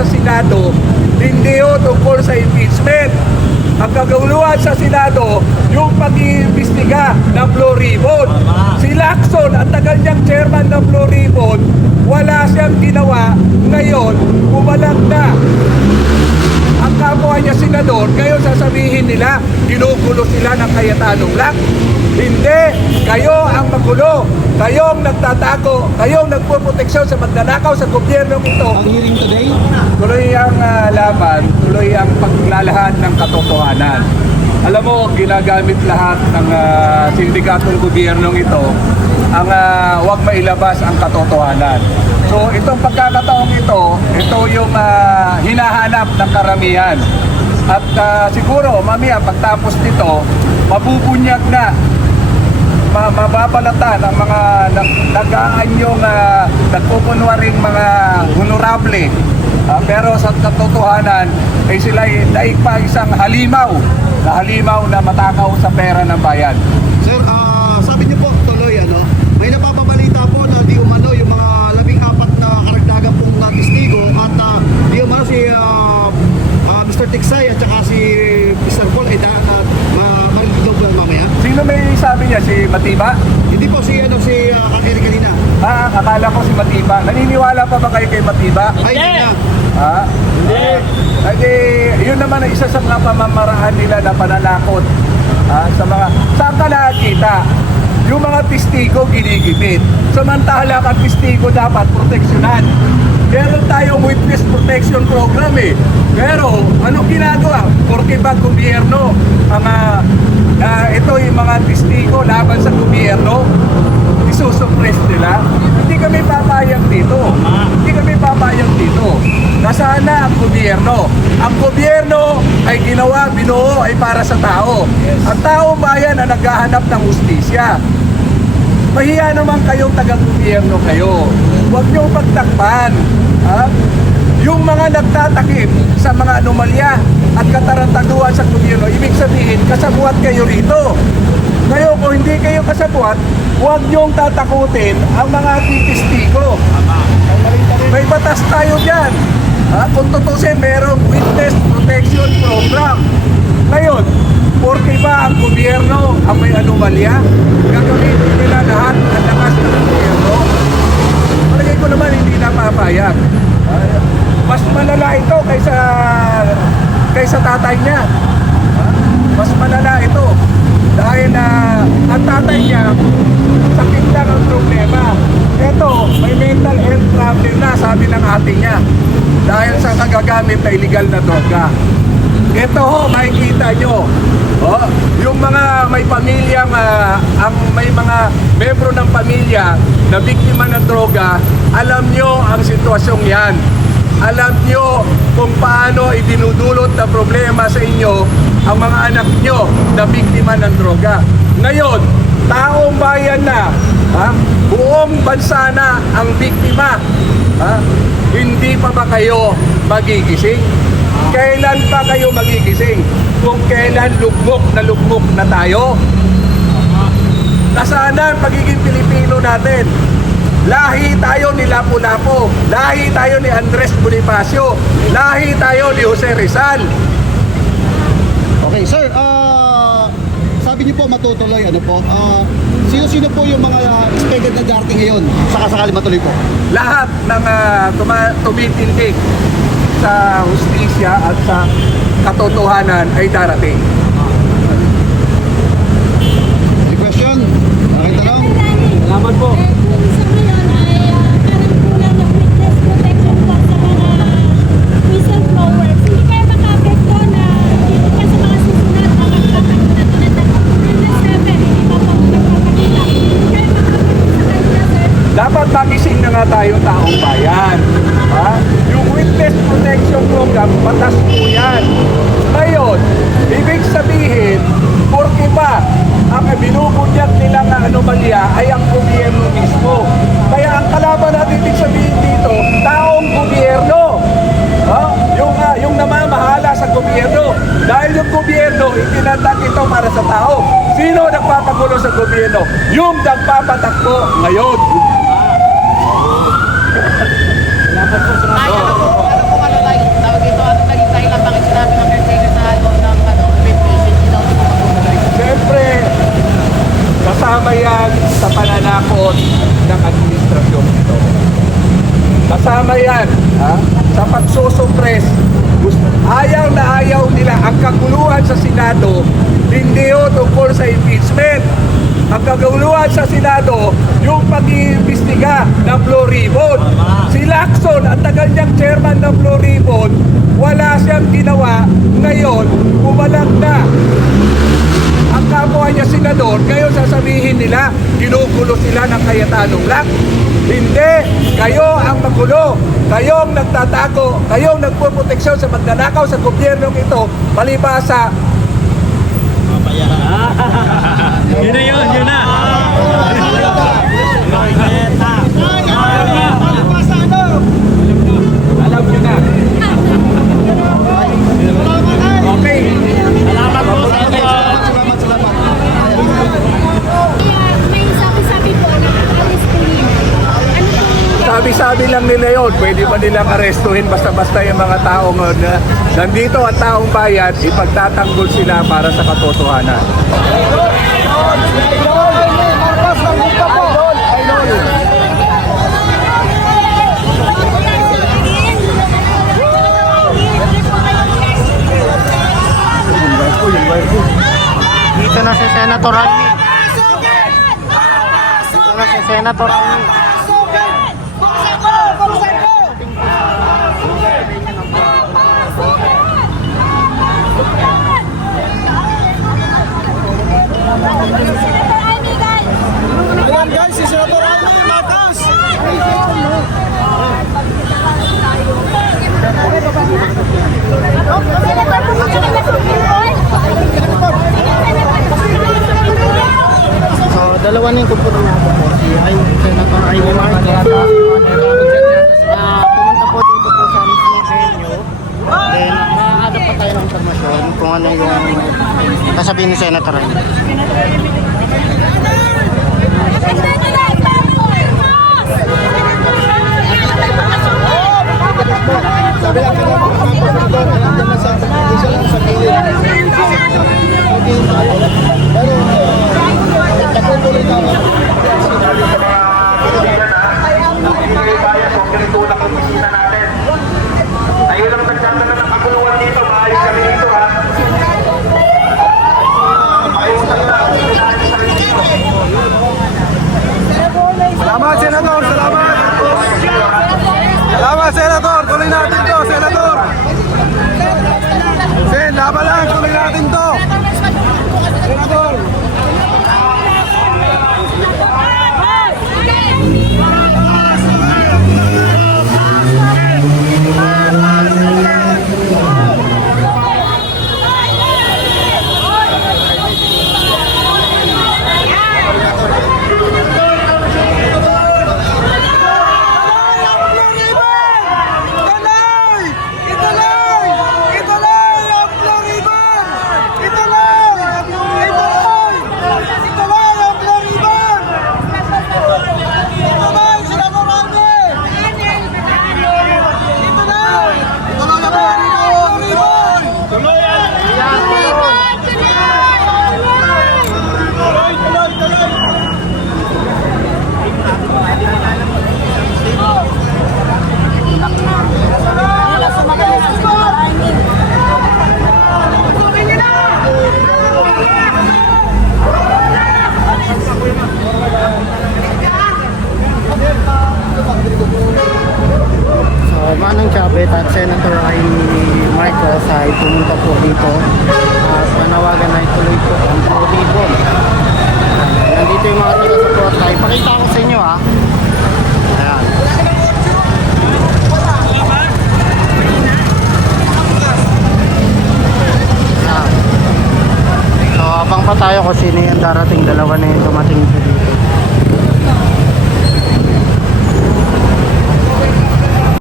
sa Senado, hindi ho tungkol sa impeachment. Ang kaguluhan sa Senado, yung pag-iimbestiga ng Blue Ribbon. Si Lacson, ang tagal niyang chairman ng Blue Ribbon, wala siyang ginawa. Ngayon, bumalag na ang kapwa niya senador. Ngayon sasabihin nila, ginugulo sila ng Kayetanong Lac. Hindi, kayo ang magulo. Kayong nagtatago, kayong nagpuproteksyon sa magnanakaw sa gobyernong ito. Ang hearing today? Tuloy ang laban, tuloy ang paglalahan ng katotohanan. Alam mo, ginagamit lahat ng sindikatong gobyernong ito ang huwag mailabas ang katotohanan. So itong pagkakataong ito yung hinahanap ng karamihan. At siguro mamaya pagtapos nito, mabubunyag na, mababalatan ang mga nag-aanyong nagpupunwaring mga honorable. Pero sa katotohanan ay sila daig pa isang halimaw na matakaw sa pera ng bayan. Sir, sabi niyo po tuloy, may napapabalita po na di umano yung mga 14 na karagdagan pong testigo at di umano si Mr. Tiksay at saka si Mr. Paul ay marinig daw po lang mamaya. Sino may sabi niya? Si Matiba? Hindi po si Kakiri kanina. Akala ko si Matiba. Naniniwala pa ba kayo kay Matiba? Ay, hindi na. Hindi. Kasi yun naman ang isa sa mga pamamaraan nila na pananakot. Saan ka nakakita? Yung mga testigo ginigipit. Samantala ang testigo dapat proteksyonan. Meron tayong witness protection program eh. Pero anong ginagawa? Porque ba gobyerno ito yung mga testigo laban sa gobyerno, isusuppress nila? Hindi kami papayag dito. Hindi kami papayag dito. Nasana ang gobyerno? Ang gobyerno ay ginawa, binuo ay para sa tao. Ang taong bayan ang naghahanap ng hustisya. Mahiya naman kayong taga-gobyerno kayo. Huwag niyong pagtakpan. Yung mga nagtatakip sa mga anomalya at katarantaduhan sa gobyerno, ibig sabihin, kasabuat kayo rito. Ngayon, kung hindi kayo kasabuat, huwag niyong tatakutin ang mga testigo. May batas tayo dyan. Kung tutusin, merong witness protection program. Ngayon, porque ba ang gobyerno ang may anomalya? Gagamitin nila lahat ang lakas ng gobyerno? Palagay ko naman hindi na papayag. Mas malala ito kaysa tatay niya. Mas malala ito. Dahil ang tatay niya, sakit lang ang problema. Ito, may mental health problem na, sabi ng ate niya. Dahil sa nagagamit na illegal na droga. Ito ho, makikita nyo. Yung mga may pamilyang, may mga membro ng pamilya na biktima ng droga, alam nyo ang sitwasyong yan. Alam nyo kung paano idinudulot na problema sa inyo ang mga anak nyo na biktima ng droga. Ngayon, taong bayan na, buong bansa na ang biktima. Hindi pa ba kayo magigising? Kailan pa kayo magigising? Kung kailan lugmok na tayo? Nasaan ang pagiging Pilipino natin? Lahi tayo ni Lapu-Lapu, lahi tayo ni Andres Bonifacio, lahi tayo ni Jose Rizal. Okay, sir, sabi niyo po matutuloy, sino-sino po yung mga expected na darating ngayon sakasakali matuloy po? Lahat ng tumitindig sa hustisya at sa katotohanan ay darating. Any question? Okay, tanong? Salamat po. Dapat magising na nga tayo taong bayan. Yung witness protection program, batas po yan. Ngayon, ibig sabihin, porque ba ang binubunyag nila na anomalya ay ang gobyerno mismo. Kaya ang kalaban natin ibig sabihin dito, taong gobyerno. Yung namamahala sa gobyerno. Dahil yung gobyerno, itinatag ito para sa tao. Sino nagpapagulo sa gobyerno? Yung nagpapatakbo ngayon. Ano pong Siyempre, kasama yan sa pananakot ng administrasyon ito. Kasama yan sa pagsusupres. Ayaw na ayaw nila. Ang kaguluhan sa Senado, hindi ho tungkol sa impeachment. Ang kaguluhan sa Senado, yung pag-iimbestiga ng Blue Ribbon. Si Lacson, ang tagal niyang chairman ng Blue Ribbon, wala siyang ginawa. Ngayon, bumalag na ang kapwa niya senador. Ngayon sasabihin nila, ginugulo sila ng Kayetanong Lac. Hindi, kayo ang magulo. Kayong nagtatago, kayong nagpuproteksyon sa magnanakaw sa gobyernong ito, palibasa. Yun na yun, yun na. Alam nyo na. Okay. May sabi-sabi po na alis po yun. Ano po yung Sabi-sabi lang nila yun, pwede ba nilang arestuhin basta-basta yung mga taong nandito at taong bayan, ipagtatanggol sila para sa katotohanan. Dito na si Senator Raimi. Dito na si Senator Raimi. Ayan guys, si Senator Raimi Marcos. So, dalawa na yung kumpuro na po. Si Senator Raimi Marcos. Pumunta po dito po sa mismong venue. Then, makakadap pa tayo ng informasyon kung ano yung sasabihin ni Senator Raimi. Sabi lang kanina, doon, nandiyan na sa isa lang sa gilid. Pero, takutuloy na ako. Tayo lang nagkakaroon ng kaguluhan dito, maayos kami dito ha. Salamat, Senator! Salamat! Salamat, Senator! Tuloy natin to, Senator! Sen, laban lang! Tuloy natin to! Senator! Manang Chavez at Senator Raimi Marcos ay pumunta po dito sa nawagan na ituloy po ang Blue Ribbon. Nandito yung mga taga-support. Ipakita ko sa inyo ha. Ayan. Ayan. So habang pa tayo kung sino yung darating, dalawa na yung dumating dito.